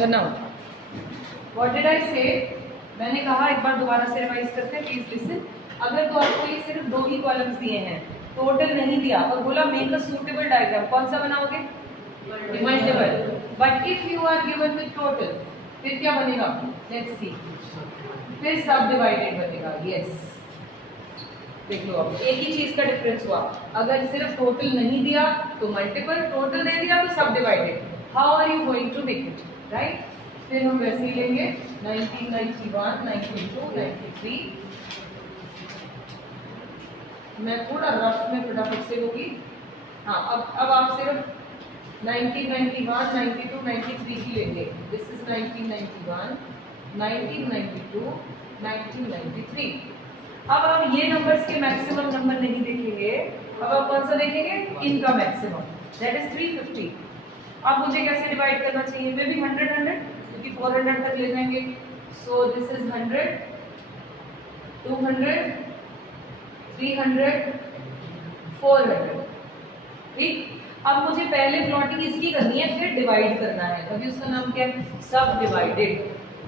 अच्छा now what did I से, मैंने कहा एक बार दोबारा से रिवाइज करते हैं, प्लीज लिसन। अगर तो आपको ये सिर्फ 2 ही कॉलम्स दिए हैं, टोटल नहीं दिया और बोला मेक अ सूटेबल डायग्राम, कौन सा बनाओगे? Multiple. But if you are given with total, फिर क्या बनेगा? लेट्स सी, फिर सब डिवाइडेड बनेगा। यस, देख लो अब एक ही चीज का डिफरेंस हुआ। अगर सिर्फ टोटल नहीं दिया तो मल्टीपल, टोटल नहीं दिया तो सब divided. How are you going to make it, right? फिर हम वैसे ही लेंगे 1991, 92, 93। मैं थोड़ा रफ में फटाफट से लूंगी। हाँ, अब आप सिर्फ 1991, 92, 93 की लेंगे। This is 1991, 1992, 1993। अब आप ये नंबर्स के मैक्सिमम नंबर नहीं देखेंगे, अब आप कौन सा देखेंगे? इनका मैक्सिमम, दैट इज 350। अब मुझे कैसे डिवाइड करना चाहिए? मे बी 100 100, क्योंकि 400 तक ले जाएंगे। So this is 100, 200, 300, 400। ठीक, अब मुझे पहले प्लॉटिंग इसकी करनी है, फिर डिवाइड करना है। अभी उसका नाम क्या है? सब डिवाइडेड।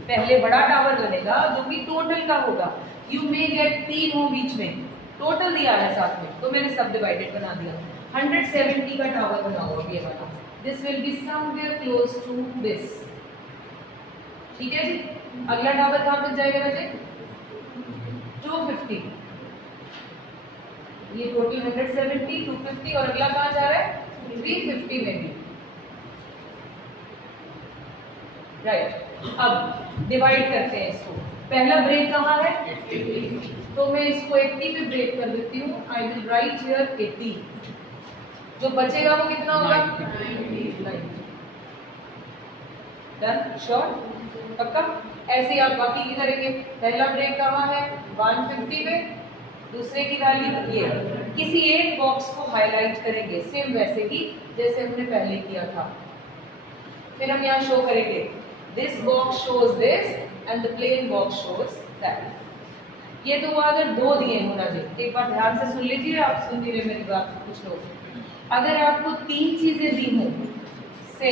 पहले बड़ा टावर बनेगा जो कि टोटल का होगा। यू मे गेट 3 हो बीच में, टोटल दिया है साथ में, तो मैंने सब डिवाइडेड बना दिया। 170 का टावर बनाओ अब ये वाला। This will be somewhere close to this. ठीक है जी। अगला टावर कहाँ तक जाएगा बच्चे? 250। ये टोटल 170, 250 और अगला कहाँ जा रहा है? 350 में भी। राइट, अब डिवाइड करते हैं इसको। पहला ब्रेक कहाँ है? 80। तो मैं इसको 80 पे ब्रेक कर देती हूँ। I will write here 80। जो बचेगा वो कितना होगा? 90। डन, श्योर, पक्का? ऐसे आप बाकी की करेंगे। पहला ब्रेक कहाँ है? 150 पे। दूसरे की वैल्यू ये। किसी एक बॉक्स को हाईलाइट करेंगे, सेम वैसे ही जैसे हमने पहले किया था। फिर हम यहाँ शो करेंगे this box shows this and the plain box shows that. ये तो वो अगर 2 दिए होना जी, एक बार ध्यान से सुन लीजिए, आप सुन लीजिए मेरी बात कुछ लोग। अगर आपको 3 चीजें दी हो, से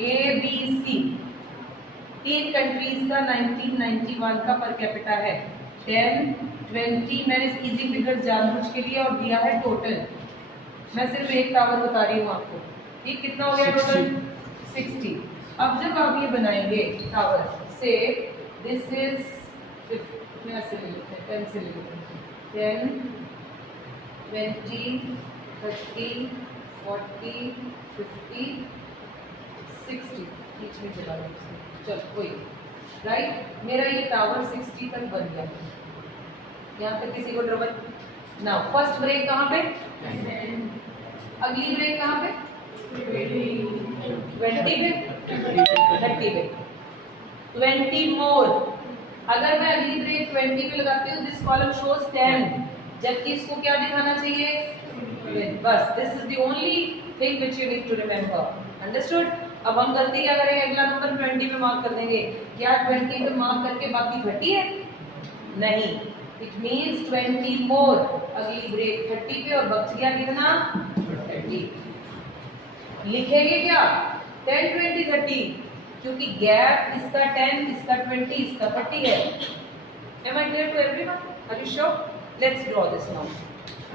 ABC, 3 कंट्रीज का 1991 का पर कैपिटा है 10, 20। मैंने इजी फिगर्स जानबूझ के लिए और दिया है टोटल। मैं सिर्फ एक टावर बता रही हूँ आपको। ठीक, कितना हो गया टोटल? 60। अब जब आप ये बनाएंगे टावर से, दिस इज 10 से ले लेते हैं, 10, 20, 30, 40, 50, 60 बीच में चला गया। चलो कोई, राइट, मेरा ये टावर 60 तक बन गया। यहाँ तक किसी को ट्रबल ना? फर्स्ट ब्रेक कहाँ पे? अगली ब्रेक कहाँ पे? 20 पे, 30 पे, 20 मोर। अगर मैं अगली ब्रेक 20 पे लगाती हूँ, दिस कॉलम शोज 10, जबकि इसको क्या दिखाना चाहिए? बस, this is the only thing which you need to remember. Understood? अब हम गलती क्या करेंगे? अगला नंबर 20 पे मार्क कर देंगे। क्या 20 पे मार्क करके बाकी 30 है? नहीं, इट मीन्स 20 मोर। अगली ब्रेक 30 पे और बच गया कितना? 30। लिखेंगे क्या? 10, 20, 30, क्योंकि गैप इसका 10, इसका 20, इसका 30 है। Am I clear to everyone? Are you sure? Let's draw this now.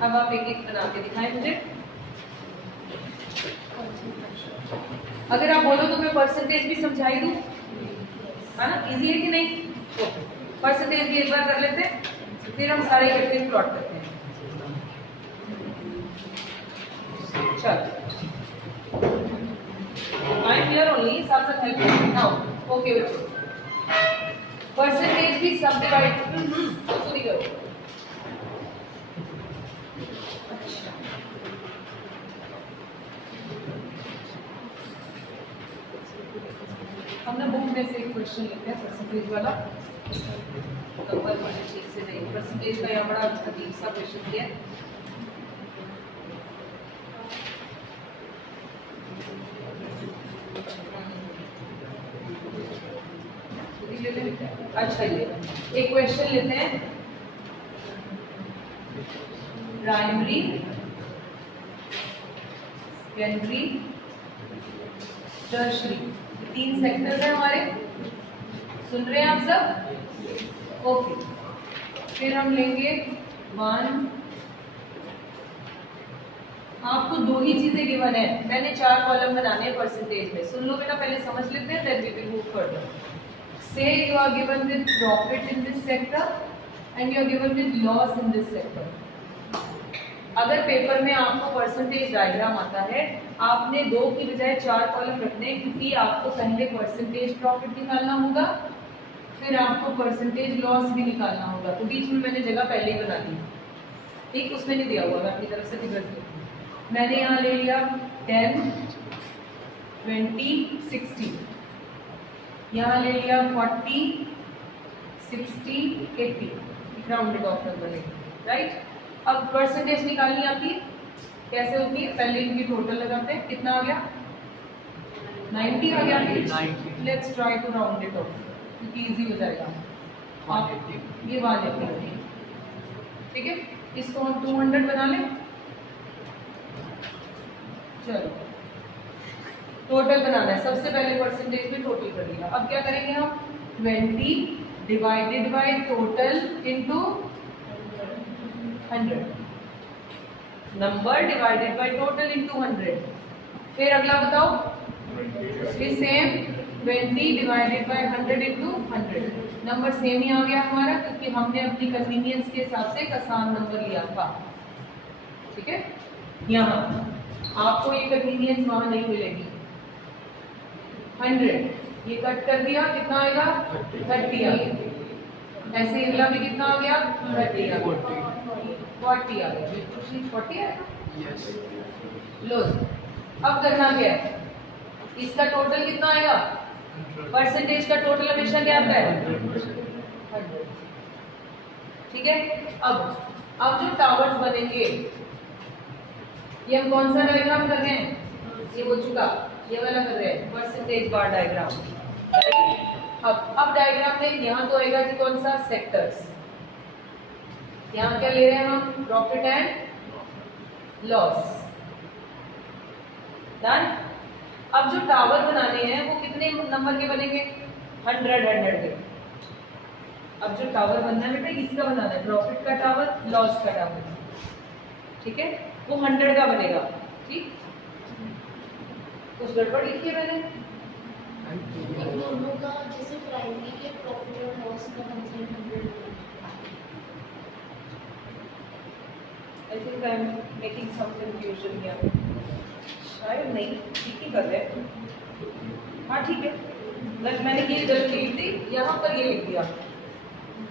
अब आप एक एक बना के दिखाएं मुझे। अगर आप बोलो तो मैं परसेंटेज भी समझाई दूं, है ना? इजी है कि नहीं? ओके, परसेंटेज भी एक बार कर लेते हैं, फिर हम सारे इकट्ठे प्लॉट करते हैं। चलो, I am here only, साथ साथ हेल्प करें now. ओके बच्चों, परसेंटेज भी सब डिवाइड पूरी करो। अच्छा, हमने बुक में से एक क्वेश्चन लेते हैं परसेंटेज वाला। कवर वाले ठीक से नहीं, परसेंटेज का यहाँ बड़ा अजीब सा क्वेश्चन दिया है। अच्छा, ये एक क्वेश्चन लेते हैं। प्राइमरी, सेकेंडरी, टर्शरी, 3 सेक्टर्स हैं हमारे, सुन रहे हैं आप सब? ओके, फिर हम लेंगे 1, आपको 2 ही चीजें गिवन है, मैंने 4 कॉलम बनाने हैं परसेंटेज में, सुन लो बेटा, पहले समझ लेते हैं, then we will move further. Say you are given with profit in this sector and you are given with loss in this sector. अगर पेपर में आपको परसेंटेज डायग्राम आता है, आपने 2 की बजाय 4 कॉलम रखने हैं, क्योंकि आपको पहले परसेंटेज प्रॉफिट निकालना होगा, फिर आपको परसेंटेज लॉस भी निकालना होगा। तो बीच में मैंने जगह पहले ही बना दी, ठीक, उसमें नहीं दिया हुआ, मैं अपनी तरफ से फिगर्स लिखूँ। मैंने यहाँ ले लिया 10, 20, 60, यहाँ ले लिया 40, 60, 80, राउंडेड ऑफ नंबर है, राइट। अब परसेंटेज निकालनी आती है, कैसे होती है? पहले इनकी टोटल लगाते हैं, कितना आ गया? 90 आ गया। Let's try to round it off, क्योंकि इजी हो जाएगा। आप ये 180, ठीक है, इसको हम 200 बना लें। चलो, टोटल बनाना है, सबसे पहले परसेंटेज में टोटल कर दिया। अब क्या करेंगे हम? 20 divided by total into 100, number divided by total into 100। फिर अगला बताओ, फिर same 20 divided by 100 into 100, number same ही आ गया हमारा, क्योंकि हमने अपनी कन्वीनियंस के हिसाब से एक आसान नंबर लिया था, ठीक है। यहाँ आपको ये कन्वीनियंस वहां नहीं मिलेगी। 100 ये कट कर दिया, कितना आएगा? 30 आ गया। ऐसे अगला भी कितना आ गया? 30 आ गया, 40 आ गया, बिल्कुल ठीक, 40 आएगा। यस। लो, अब करना क्या है? इसका टोटल कितना आएगा? परसेंटेज का टोटल हमेशा क्या आता है? 100, ठीक है। अब जो टावर्स बनेंगे, ये हम कौन सा डायग्राम कर रहे हैं? ये हो चुका, ये वाला कर रहे हैं, परसेंटेज बार डायग्राम, राइट। अब डायग्राम में यहाँ तो आएगा कि कौन सा? सेक्टर्स। यहाँ क्या ले रहे हैं हम? Profit and loss, done. अब जो टावर बनाने हैं वो कितने नंबर के बनेंगे? 100 के। अब जो टावर बनना है बेटा, इसका बनाना है, प्रॉफिट का टावर, लॉस का टावर, ठीक है, वो 100 का बनेगा, ठीक। कुछ गड़बड़ लिखी है मैंने? दोनों का जैसे प्राइमरी के प्रॉफिट और लॉस का कंसेप्ट 100 है। I think I'm making some confusion here. शायद नहीं, ठीक ही कर रहे हैं, हाँ ठीक है। बस मैंने ये गलती लिख दी, यहाँ पर ये लिख दिया,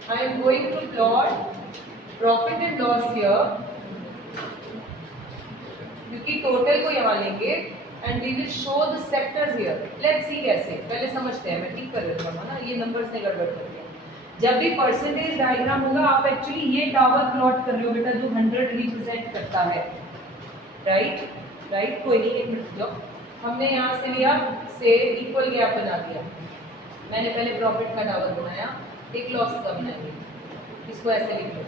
I am going to plot profit and loss here, क्योंकि टोटल को यहाँ लेंगे and we will show the sectors here. Let's see कैसे, पहले समझते हैं, मैं ठीक कर देता हूँ ना, ये नंबर्स ने गड़बड़ कर दिया। जब भी परसेंटेज डायग्राम होगा, आप एक्चुअली ये टावर प्लॉट कर रहे हो बेटा, जो 100 रिप्रेजेंट करता है, राइट, राइट। कोई नहीं, एक मिनट जाओ, हमने यहाँ से लिया, से इक्वल गैप बना दिया, मैंने पहले प्रॉफिट का टावर बनाया, एक लॉस का बनाएंगे, इसको ऐसे लिख लो,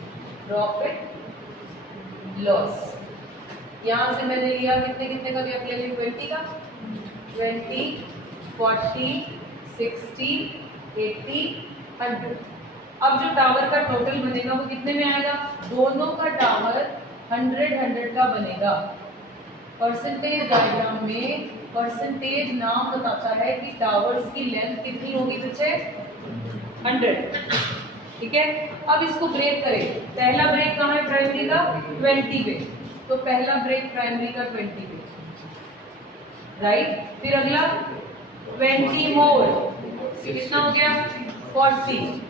प्रॉफिट लॉस। यहाँ से मैंने लिया, कितने कितने का गैप ले लिया? 20 का, 20, 40, 60, 80, 100। अब जो टावर का टोटल बनेगा वो कितने में आएगा? दोनों का टावर 100 का बनेगा। परसेंटेज डायग्राम में परसेंटेज नाम बताता है कि टावर्स की लेंथ कितनी होगी बच्चे? 100, ठीक है। अब इसको ब्रेक करें, पहला ब्रेक कहाँ है? प्राइमरी का 20 पे, तो पहला ब्रेक प्राइमरी का 20 पे, राइट। फिर अगला 20 मोर, कितना हो गया? 40,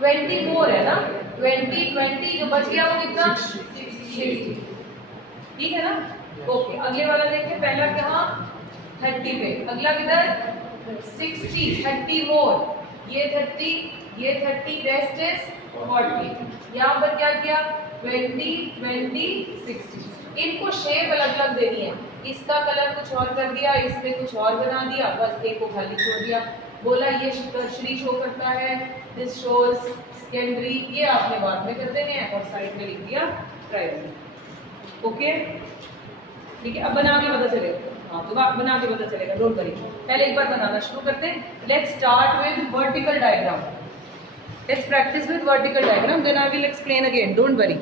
20 मोर है ना, 20 जो बच गया वो कितना? 60, ठीक है ना। ओके, अगले वाला देखिए, पहला कहाँ? 30 पे, अगला किधर? 60, 30 मोर, ये 30, ये 30, रेस्ट इज 40। यहाँ पर क्या किया? 20, 20, 60। इनको शेप अलग अलग देनी है, इसका कलर कुछ और कर दिया, इसमें कुछ और बना दिया, बस एक को खाली छोड़ दिया, बोला ये श्री शो करता है, दिस शोज सेकेंडरी, ये आपने बाद में कर देने हैं, और साइड में लिख दिया प्राइमरी। ओके, ठीक है, अब बना के पता चलेगा। हाँ, तो बना के पता चलेगा, डोंट वरी। पहले एक बार बनाना शुरू करते हैं। Let's start with vertical diagram. Let's practice with vertical diagram, then I will explain again, don't worry.